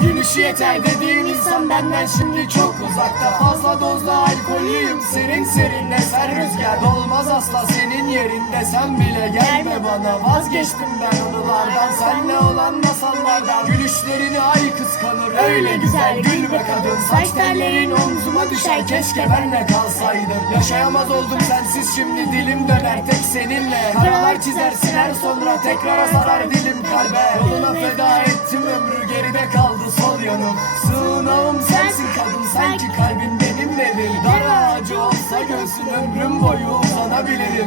Gülüşü yeter dediğim insan benden şimdi çok uzakta. Fazla dozda alkolüyüm serin serin eser. Rüzgar Olmaz asla senin yerinde. Sen bile gelme bana. Vazgeçtim ben anılardan senle olan masallardan Gülüşlerini ay kıskanır. Öyle güzel gülme kadın. Saç tellerin omzuma düşer. keşke benle kalsaydın Yaşayamaz oldum sensiz. Şimdi dilim döner tek seninle. Karalar çizer siner sonra tekrara sarar dilim kalbe. Yoluna feda ettim ömrü geride kaldı sol yanım. Sığınağım sensin kadın sanki kalbin benim evim. Dar ağacı olsa göğsün ömrüm boyu uzanabilirim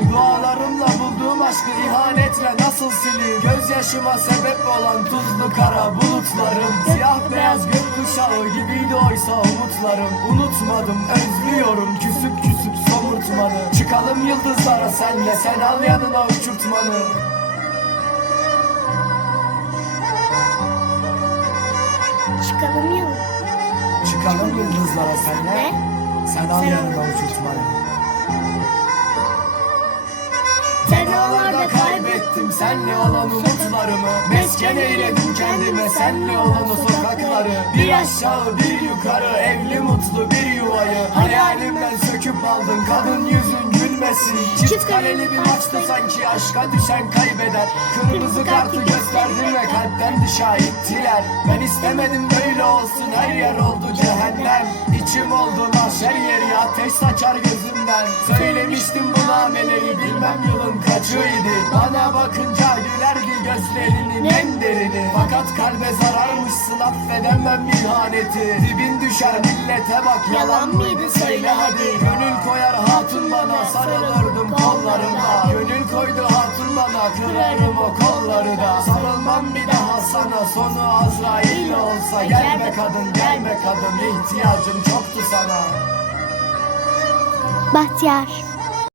aşkı ihanetle nasıl sileyim Gözyaşıma sebep olan tuzlu kara bulutlarım. Siyah beyaz gökkuşağı gibiydi oysa umutlarım. Unutmadım özlüyorum küsüp küsüp somurtmanı. Çıkalım yıldızlara senle sen al yanına uçurtmanı. Çıkalım yıl. Çıkalım yıldızlara senle? Sen al yanına uçurtmanı kaybettim senle olan umutlarımı. Mesken eyledim kendime senle olan o sokakları. Bir aşağı bir yukarı evli mutlu bir yuvayı. Hayalimden söküp aldın kadın yüzün gülmesin. Çift kaleli bir maçtı sanki aşka düşen kaybeder. Kırmızı kartı gösterdim ve kalpten dışa ittiler Ben istemedim böyle olsun her yer oldu cehennem. İçim oldu mahşer yeri ateş saçar gözümden. Söylemiştim bu nameleri bilmem yılın kaçıydı. Bana bakınca gülerdi gözlerinin en derini. Fakat kalbe zararmışsın affedemem ihaneti. Dibin düşer millete bak yalan mıydı? söyle hadi. Gönül koyar hatun bana sarılırdım kollarımda. Gönül koydu hatun bana kırarım o kolları da Sarılmam bir daha sana sonu Azrail olsa. Gelme kadın gelme kadın. İhtiyacım çoktu sana. Bahtiyar.